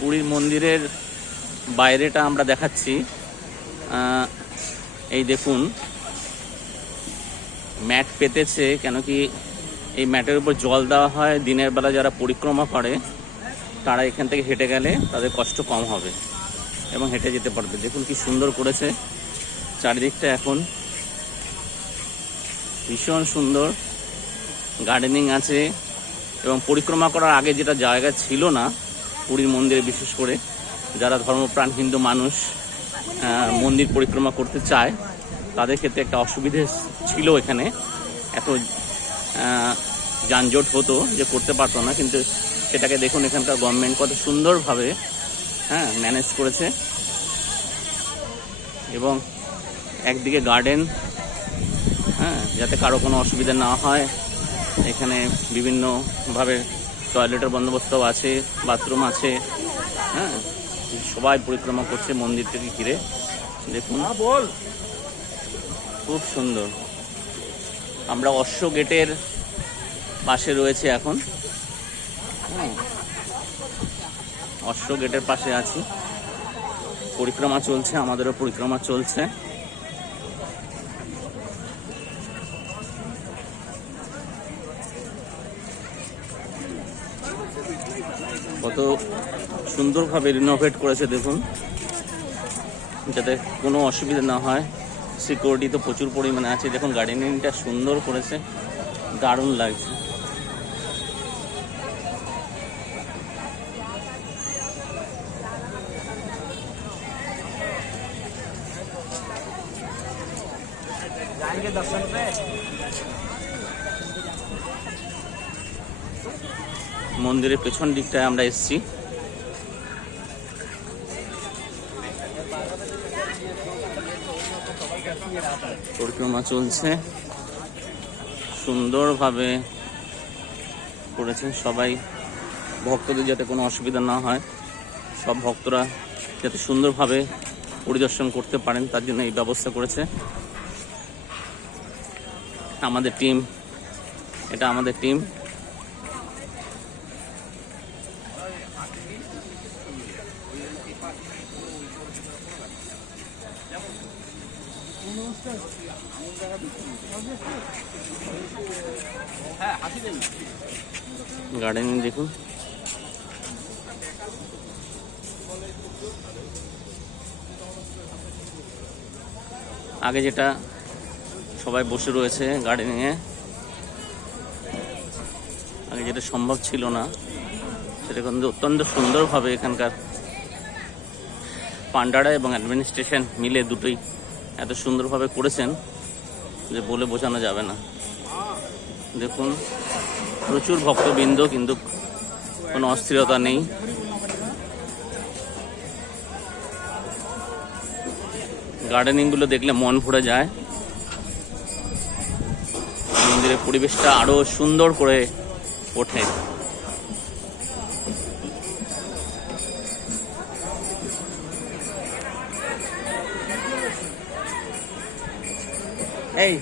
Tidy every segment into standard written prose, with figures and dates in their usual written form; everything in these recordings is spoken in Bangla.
পুরীর মন্দিরের বাইরেটা আমরা দেখাচ্ছি। এই দেখুন ম্যাট পেতেছে, কেন কি এই ম্যাটের উপর জল দেওয়া হয়। দিনের বেলা যারা পরিক্রমা করে তারা এখান থেকে হেঁটে গেলে তাদের কষ্ট কম হবে এবং হেঁটে যেতে পারবে। দেখুন কি সুন্দর করেছে চারিদিকটা, এখন ভীষণ সুন্দর গার্ডেনিং আছে। এবং পরিক্রমা করার আগে যেটা জায়গা ছিল না পুরীর মন্দিরে, বিশেষ করে যারা ধর্মপ্রাণ হিন্দু মানুষ মন্দির পরিক্রমা করতে চায় তাদের ক্ষেত্রে একটা অসুবিধে ছিল। এখানে এত যানজট হতো যে করতে পারতো না, কিন্তু সেটাকে দেখুন এখানকার গভর্নমেন্ট কত সুন্দরভাবে ম্যানেজ করেছে। এবং একদিকে গার্ডেন, যাতে কারো কোনো অসুবিধা না হয়। এখানে বিভিন্নভাবে টয়লেটের বন্দোবস্তও আছে, বাথরুম আছে। সবাই পরিক্রমা করছে মন্দিরটাকে ঘিরে, দেখুন খুব সুন্দর। আমরা অশ্ব গেটের পাশে রয়েছে এখন, অশ্ব গেটের পাশে আছি। পরিক্রমা চলছে, আমাদেরও পরিক্রমা চলছে। কত সুন্দরভাবে রিনোভেট করেছে দেখুন, যাতে কোনো অসুবিধা না হয়। সিকিউরিটি তো প্রচুর পরিমাণে আছে। দেখুন গার্ডেনিংটা সুন্দর করেছে, দারুণ লাগছে। মন্দিরের পেছন দিকটায় আমরা এসেছি। পরিক্রমা চলছে, সুন্দরভাবে করেছেন সবাই। ভক্তদের যাতে কোনো অসুবিধা না হয়, সব ভক্তরা যাতে সুন্দরভাবে পরিদর্শন করতে পারেন তার জন্য এই ব্যবস্থা করেছে আমাদের টিম। এটা আমাদের টিম। গার্ডেনিং দেখুন, আগে যেটা সবাই বসে রয়েছে গার্ডেনিংয়ে, আগে যেটা সম্ভব ছিল না, সেটা কিন্তু অত্যন্ত সুন্দরভাবে এখানকার পান্ডারা এবং অ্যাডমিনিস্ট্রেশন মিলে দুটোই এত সুন্দরভাবে করেছেন যে বলে বোঝানো যাবে না। দেখুন প্রচুর ভক্তবৃন্দ, কিন্তু কোনো অস্থিরতা নেই। গার্ডেনিংগুলো দেখলে মন ভরে যায়। মন্দিরের পরিবেশটা আরো সুন্দর করে ওঠে। এই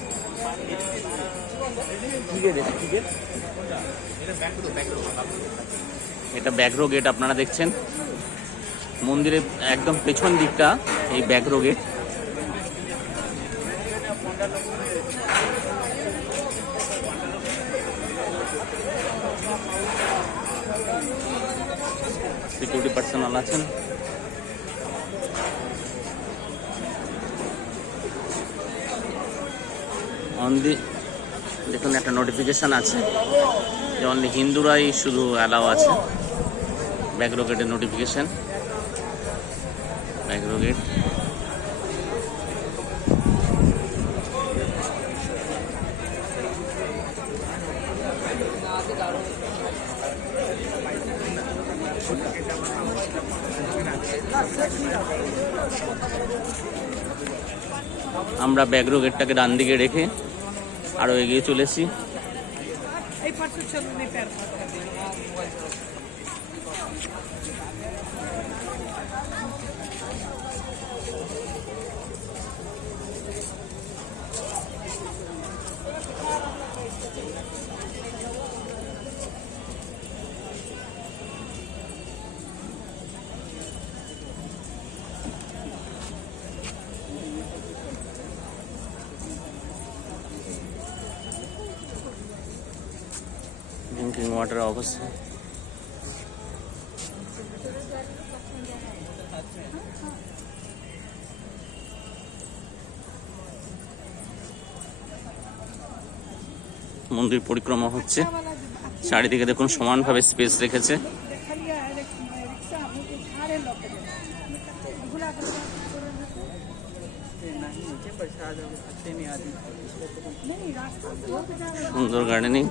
এটা ব্যাঘ্র গেট আপনারা দেখছেন, মন্দিরের একদম পেছন দিকটা এই ব্যাঘ্র গেট। সিকিউরিটি পার্সোনাল আছেন। দেখুন একটা নোটিফিকেশন আছে যে অনলি হিন্দুরাই শুধু অ্যালাউ আছে। ব্যাঘ্র গেটের নোটিফিকেশন, ব্যাঘ্র গেট। আমরা ব্যাঘ্র গেটটাকে ডান দিকে রেখে আরো এগিয়ে চলেছি। ড্রিঙ্কিং ওয়াটার অবস্থা। মন্দির পরিক্রমা হচ্ছে, চারিদিকে দেখুন সমানভাবে স্পেস রেখেছে। সুন্দর গার্ডেনিং।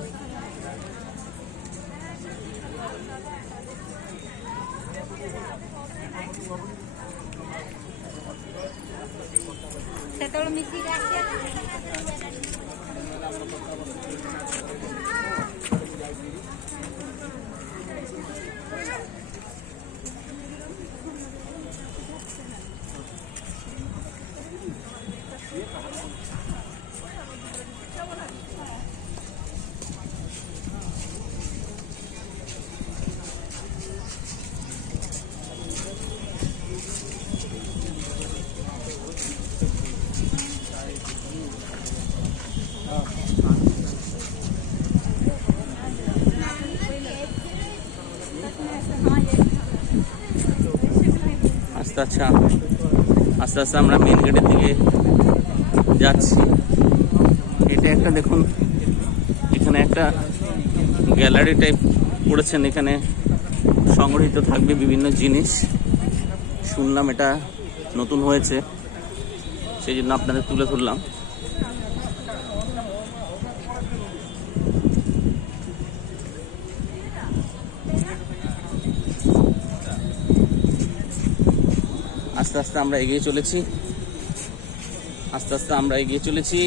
আচ্ছা, আস্তে আস্তে আমরা মেন গেটের দিকে যাচ্ছি। এটা একটা দেখুন, এখানে একটা গ্যালারি টাইপ করেছেন, এখানে সংগঠিত থাকবে বিভিন্ন জিনিস। শুনলাম এটা নতুন হয়েছে, সেই জন্য আপনাদের তুলে ধরলাম। আস্তে আস্তে আমরা এগিয়ে চলেছি, আস্তে আস্তে আমরা এগিয়ে চলেছি।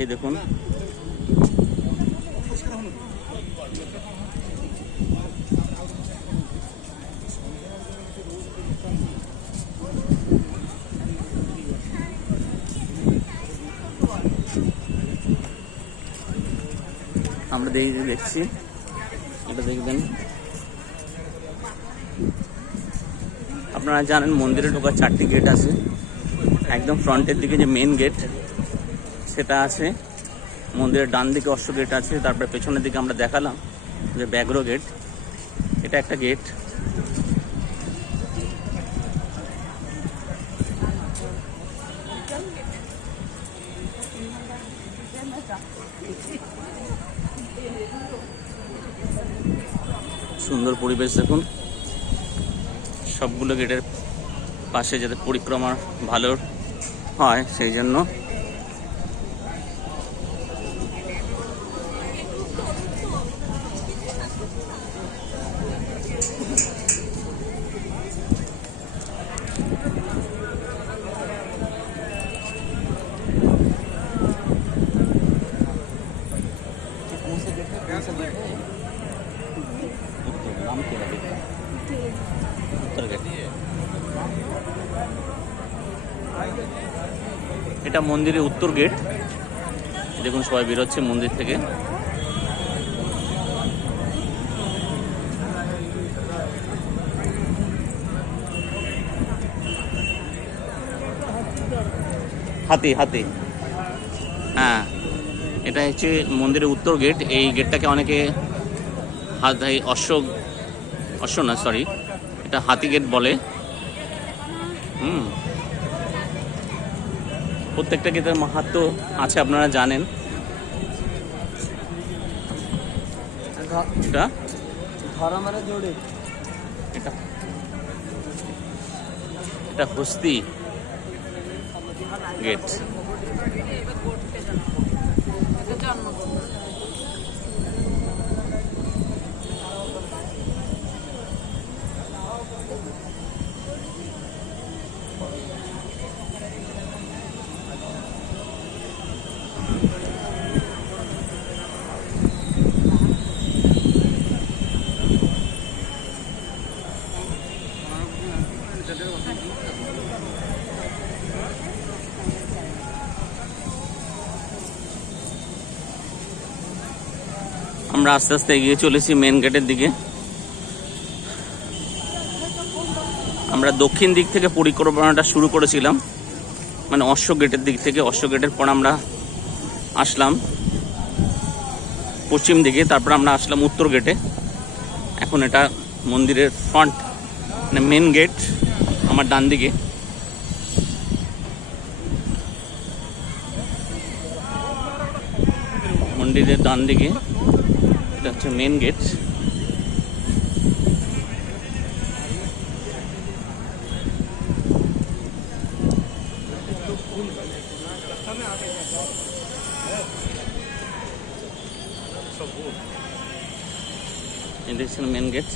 এই দেখুন, আমরা দেখছি, এটা দেখবেন। আপনারা জানেন মন্দিরে ঢোকার 4টি গেট আছে। একদম ফ্রন্টের দিকে যে মেন গেট সেটা আছে, মন্দিরের ডান দিকে অশ্ব গেট আছে, তারপরে পেছনের দিকে আমরা দেখালাম যে ব্যাঘ্র গেট, এটা একটা গেট। সুন্দর পরিবেশ দেখুন, সবগুলো গেটের পাশে যাতে পরিক্রমা ভালো হয় সেই জন্য। এটা মন্দিরের উত্তর গেট। দেখুন সবাই বেরোচ্ছে মন্দির থেকে। হাতি হাতি, হ্যাঁ, এটা হচ্ছে মন্দিরের উত্তর গেট। এই গেটটাকে অনেকে অশ্ব না, সরি, এটা হাতি গেট বলে। প্রত্যেকটা গেটের মাহাত্ম্য আছে, আপনারা জানেন। এটা এটা হস্তি গেট। আমরা আস্তে আস্তে এগিয়ে চলেছি মেন গেটের দিকে। আমরা দক্ষিণ দিক থেকে পরিক্রমাটা শুরু করেছিলাম, মানে অশ্বক গেটের দিক থেকে। অশ্বক গেটের পর আমরা আসলাম পশ্চিম দিকে, তারপর আমরা আসলাম উত্তর গেটে। এখন এটা মন্দিরের ফ্রন্ট, মানে মেন গেট আমার ডান দিকে। মন্দিরের ডান দিকে এটা হচ্ছে মেন গেট। এটা হচ্ছে মেন গেট।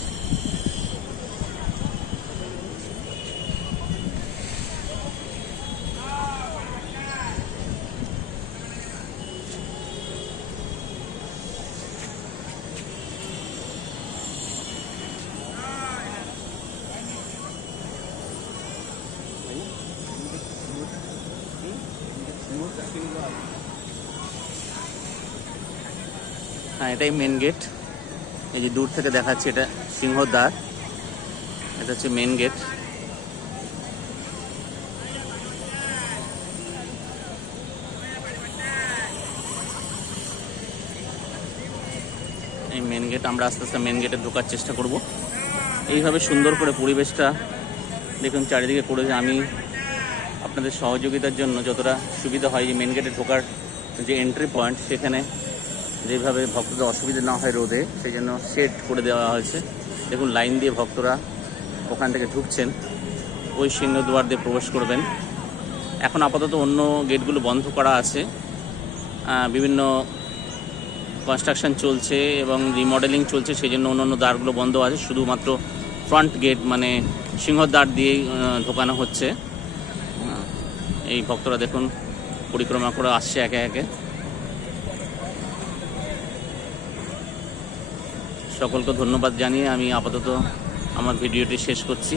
হ্যাঁ, এটাই মেন গেট। এই যে দূর থেকে দেখাচ্ছে এটা সিংহদ্বার, এটা হচ্ছে মেন গেট। এই মেন গেট, আমরা আস্তে আস্তে মেন গেটে ঢোকার চেষ্টা করব। এইভাবে সুন্দর করে পরিবেশটা দেখুন চারিদিকে করেছে। আমি আপনাদের সহযোগিতার জন্য যতটা সুবিধা হয়, যে মেন গেটে ঢোকার যে এন্ট্রি পয়েন্ট, সেখানে যেভাবে ভক্তদের অসুবিধা না হয় রোদে, সেই জন্য শেড করে দেওয়া হয়েছে। দেখুন লাইন দিয়ে ভক্তরা ওখান থেকে ঢুকছেন, ওই সিংহদ্বার দিয়ে প্রবেশ করবেন। এখন আপাতত অন্য গেটগুলো বন্ধ করা আছে, বিভিন্ন কনস্ট্রাকশন চলছে এবং রিমডেলিং চলছে, সেই জন্য অন্য দ্বারগুলো বন্ধ আছে। শুধুমাত্র ফ্রন্ট গেট মানে সিংহদ্বার দিয়েই ঢোকানো হচ্ছে। এই ভক্তরা দেখুন পরিক্রমা করে আসছে একে একে। সকলকে ধন্যবাদ জানিয়ে আমি আপাতত আমার ভিডিওটি শেষ করছি।